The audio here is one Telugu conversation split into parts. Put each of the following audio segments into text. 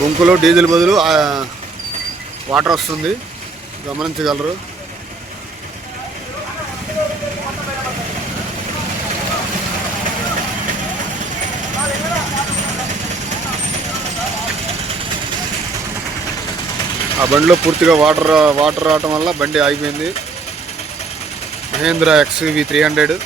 బొంకులో డీజిల్ బదులు వాటర్ వస్తుంది, గమనించగలరు. ఆ బండిలో పూర్తిగా వాటర్ రావటం వల్ల బండి ఆగిపోయింది. మహేంద్ర XUV 300.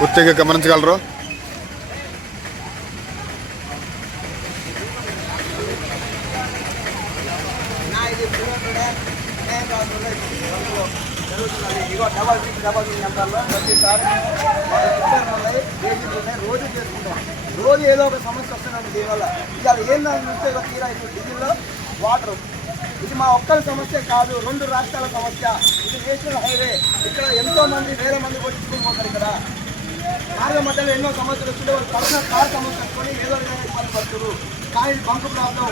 పూర్తిగా గమనించగలరు. రోజు చేసుకుంటాం, రోజు ఏదో ఒక సమస్య వస్తుందండి. దీనివల్ల ఇవాళ ఏందని చూస్తే తీరా ఇప్పుడు డీజిల్లో వాటర్, ఇది మా ఒక్కరి సమస్య కాదు, 2 రాష్ట్రాల సమస్య. ఇది నేషనల్ హైవే. ఇక్కడ ఎంతో మంది వేల మంది కొట్టుకుని పోతారు. ఇక్కడ మార్గ మధ్యలో ఎన్నో సమస్యలు వస్తుంటే వాళ్ళు పర్సనల్ కార్ సమస్య అనుకొని ఏదో విధంగా ఇబ్బంది పడుతున్నారు. కానీ బంకు ప్రాబ్లమా,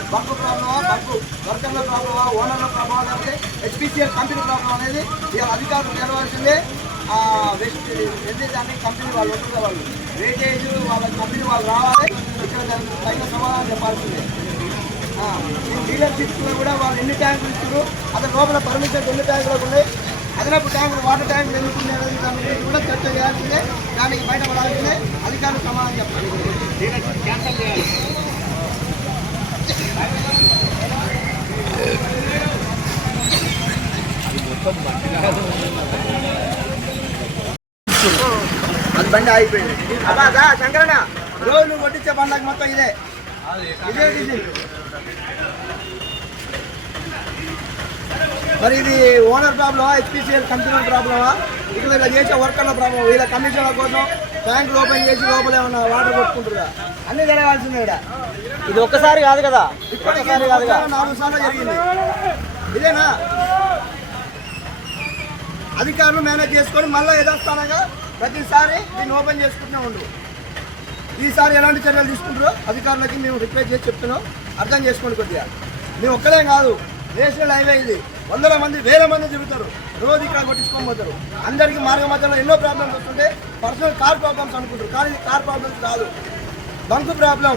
వర్కర్ల ప్రాబ్లమా, ఓనర్ల ప్రాబ్లమా, లేకపోతే HPCL కంపెనీ ప్రాబ్లం అనేది ఇవాళ అధికారులు తెలవాల్సిందే. దాన్ని కంపెనీ వాళ్ళు ఉంటున్న వాళ్ళు వేటేజ్ వాళ్ళ కంపెనీ వాళ్ళు రావాలి, ఇక్కడ తగిన సమాధానం చెప్పాల్సిందే. డీలర్షిప్లో కూడా వాళ్ళు ఎన్ని ట్యాంకులు ఇస్తారు, అతని లోపల పర్మిషన్ ఎన్ని ట్యాంకులకు ఉన్నాయి, అదనపు ట్యాంకులు వాటర్ ట్యాంకులు ఎందుకు దాని గురించి కూడా చర్చ చేయాల్సిందే. దానికి బయటపడాల్సిందే, అధికారులు సమాధానం చెప్పాలి. డీలర్షిప్ క్యాన్సల్ చేయాలి. అది బండి ఆగిపోయింది. అబ్బా శంకరణ, రోజు నువ్వు కొట్టించే బండ్లకు మొత్తం ఇదే డీజిల్. మరి ఇది ఓనర్ ప్రాబ్లమా, HPCL కంపెనీ ప్రాబ్లమా, ఇక్కడ చేసే వర్కర్ల ప్రాబ్లమ్, వీళ్ళ కమిషన్ల కోసం ట్యాంకులు ఓపెన్ చేసి లోపల ఏమన్నా వాటర్ కొట్టుకుంటారా? అన్నీ జరగాల్సిందే. ఇక్కడ ఇది ఒక్కసారి కాదు కదా, ఇప్పటికీ 4 సార్లు జరిగింది. ఇదేనా అధికారులు మేనేజ్ చేసుకొని మళ్ళీ యథాస్థానంగా ప్రతిసారి దీన్ని ఓపెన్ చేసుకుంటూనే ఉండరు. ఈసారి ఎలాంటి చర్యలు తీసుకుంటారో అధికారులకి మేము రిక్వెస్ట్ చేసి చెప్తున్నాం, అర్థం చేసుకోండి కొద్దిగా. మేము ఒక్కలే కాదు, నేషనల్ హైవే ఇది, వందల మంది వేల మంది తిరుగుతారు, రోజు ఇక్కడ కొట్టించుకొని పోతారు. అందరికీ మార్గ మధ్యలో ఎన్నో ప్రాబ్లమ్స్ వస్తుంటే పర్సనల్ కార్ ప్రాబ్లమ్స్ అనుకుంటారు, కానీ ఇది కార్ ప్రాబ్లమ్స్ కాదు, బంకు ప్రాబ్లం.